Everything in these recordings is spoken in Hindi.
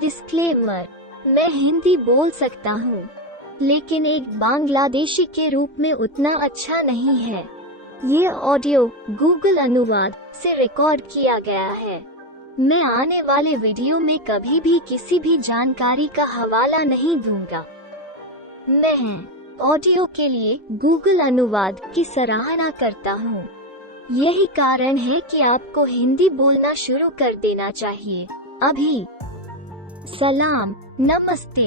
डिस्क्लेमर, मैं हिंदी बोल सकता हूँ, लेकिन एक बांग्लादेशी के रूप में उतना अच्छा नहीं है। ये ऑडियो गूगल अनुवाद से रिकॉर्ड किया गया है। मैं आने वाले वीडियो में कभी भी किसी भी जानकारी का हवाला नहीं दूंगा। मैं ऑडियो के लिए गूगल अनुवाद की सराहना करता हूँ। यही कारण है कि आपको हिंदी बोलना शुरू कर देना चाहिए अभी। सलाम, नमस्ते।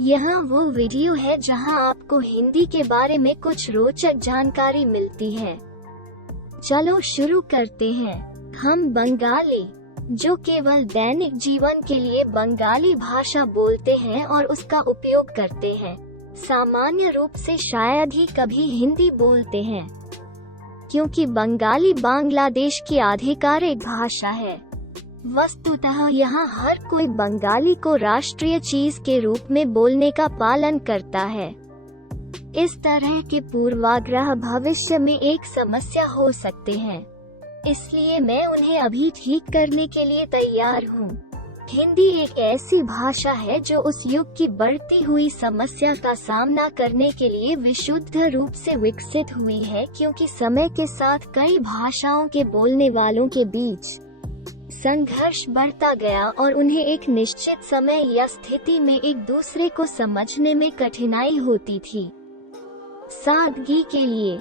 यहाँ वो वीडियो है जहाँ आपको हिंदी के बारे में कुछ रोचक जानकारी मिलती है। चलो शुरू करते हैं। हम बंगाली, जो केवल दैनिक जीवन के लिए बंगाली भाषा बोलते हैं और उसका उपयोग करते हैं, सामान्य रूप से शायद ही कभी हिंदी बोलते हैं, क्योंकि बंगाली बांग्लादेश की आधिकारिक भाषा है। वस्तुतः यहाँ हर कोई बंगाली को राष्ट्रीय चीज के रूप में बोलने का पालन करता है। इस तरह के पूर्वाग्रह भविष्य में एक समस्या हो सकते हैं, इसलिए मैं उन्हें अभी ठीक करने के लिए तैयार हूँ। हिंदी एक ऐसी भाषा है जो उस युग की बढ़ती हुई समस्या का सामना करने के लिए विशुद्ध रूप से विकसित हुई है, क्योंकि समय के साथ कई भाषाओं के बोलने वालों के बीच संघर्ष बढ़ता गया और उन्हें एक निश्चित समय या स्थिति में एक दूसरे को समझने में कठिनाई होती थी। सादगी के लिए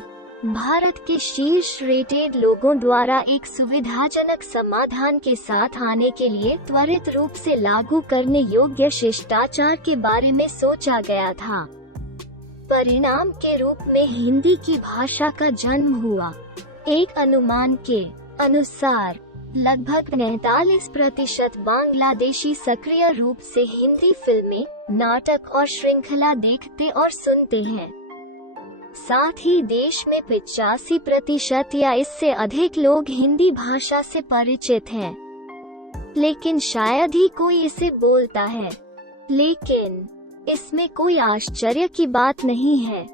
भारत के शीर्ष रेटेड लोगों द्वारा एक सुविधाजनक समाधान के साथ आने के लिए त्वरित रूप से लागू करने योग्य शिष्टाचार के बारे में सोचा गया था। परिणाम के रूप में हिंदी की भाषा का जन्म हुआ। एक अनुमान के अनुसार लगभग 49% बांग्लादेशी सक्रिय रूप से हिंदी फिल्में, नाटक और श्रृंखला देखते और सुनते हैं। साथ ही देश में 85% या इससे अधिक लोग हिंदी भाषा से परिचित हैं, लेकिन शायद ही कोई इसे बोलता है। लेकिन इसमें कोई आश्चर्य की बात नहीं है।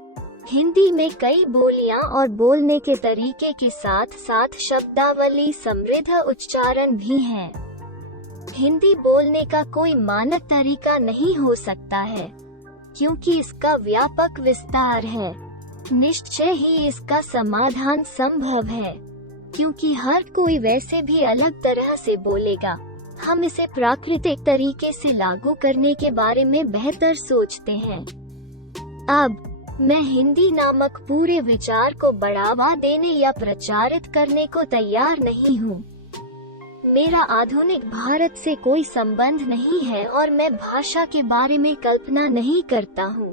हिंदी में कई बोलियां और बोलने के तरीके के साथ साथ शब्दावली समृद्ध उच्चारण भी हैं। हिंदी बोलने का कोई मानक तरीका नहीं हो सकता है, क्योंकि इसका व्यापक विस्तार है। निश्चय ही इसका समाधान संभव है, क्योंकि हर कोई वैसे भी अलग तरह से बोलेगा। हम इसे प्राकृतिक तरीके से लागू करने के बारे में बेहतर सोचते हैं। अब मैं हिंदी नामक पूरे विचार को बढ़ावा देने या प्रचारित करने को तैयार नहीं हूँ। मेरा आधुनिक भारत से कोई संबंध नहीं है और मैं भाषा के बारे में कल्पना नहीं करता हूँ।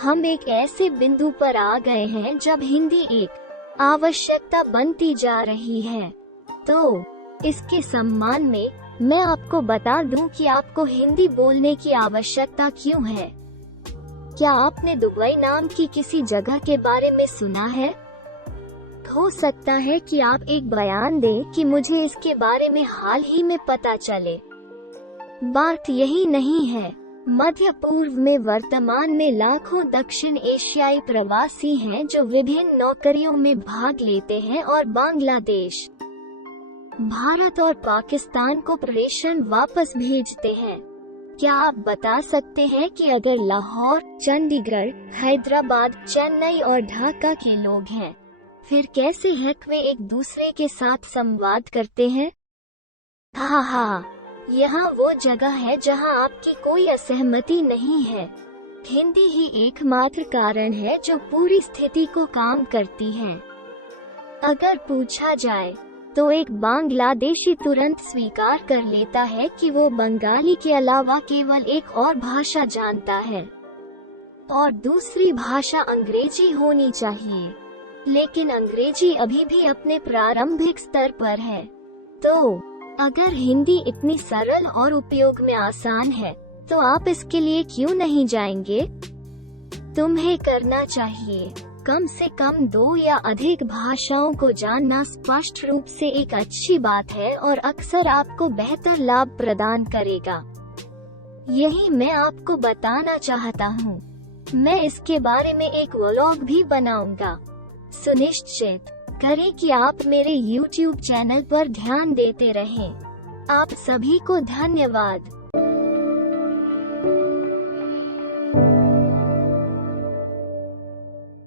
हम एक ऐसे बिंदु पर आ गए हैं जब हिंदी एक आवश्यकता बनती जा रही है। तो इसके सम्मान में मैं आपको बता दूं कि आपको हिंदी बोलने की आवश्यकता क्यों है। क्या आपने दुबई नाम की किसी जगह के बारे में सुना है? हो सकता है कि आप एक बयान दें कि मुझे इसके बारे में हाल ही में पता चले। बात यही नहीं है। मध्य पूर्व में वर्तमान में लाखों दक्षिण एशियाई प्रवासी हैं जो विभिन्न नौकरियों में भाग लेते हैं और बांग्लादेश, भारत और पाकिस्तान को प्रेषण वापस भेजते हैं। क्या आप बता सकते हैं कि अगर लाहौर, चंडीगढ़, हैदराबाद, चेन्नई और ढाका के लोग हैं, फिर कैसे है वे एक दूसरे के साथ संवाद करते हैं? हाँ, यहाँ वो जगह है जहाँ आपकी कोई असहमति नहीं है। हिंदी ही एकमात्र कारण है जो पूरी स्थिति को काम करती है। अगर पूछा जाए तो एक बांग्लादेशी तुरंत स्वीकार कर लेता है कि वो बंगाली के अलावा केवल एक और भाषा जानता है और दूसरी भाषा अंग्रेजी होनी चाहिए। लेकिन अंग्रेजी अभी भी अपने प्रारंभिक स्तर पर है। तो अगर हिंदी इतनी सरल और उपयोग में आसान है तो आप इसके लिए क्यों नहीं जाएंगे? तुम्हें करना चाहिए। कम से कम 2 या अधिक भाषाओं को जानना स्पष्ट रूप से एक अच्छी बात है और अक्सर आपको बेहतर लाभ प्रदान करेगा। यही मैं आपको बताना चाहता हूँ। मैं इसके बारे में एक व्लॉग भी बनाऊंगा। सुनिश्चित करें कि आप मेरे YouTube चैनल पर ध्यान देते रहें। आप सभी को धन्यवाद।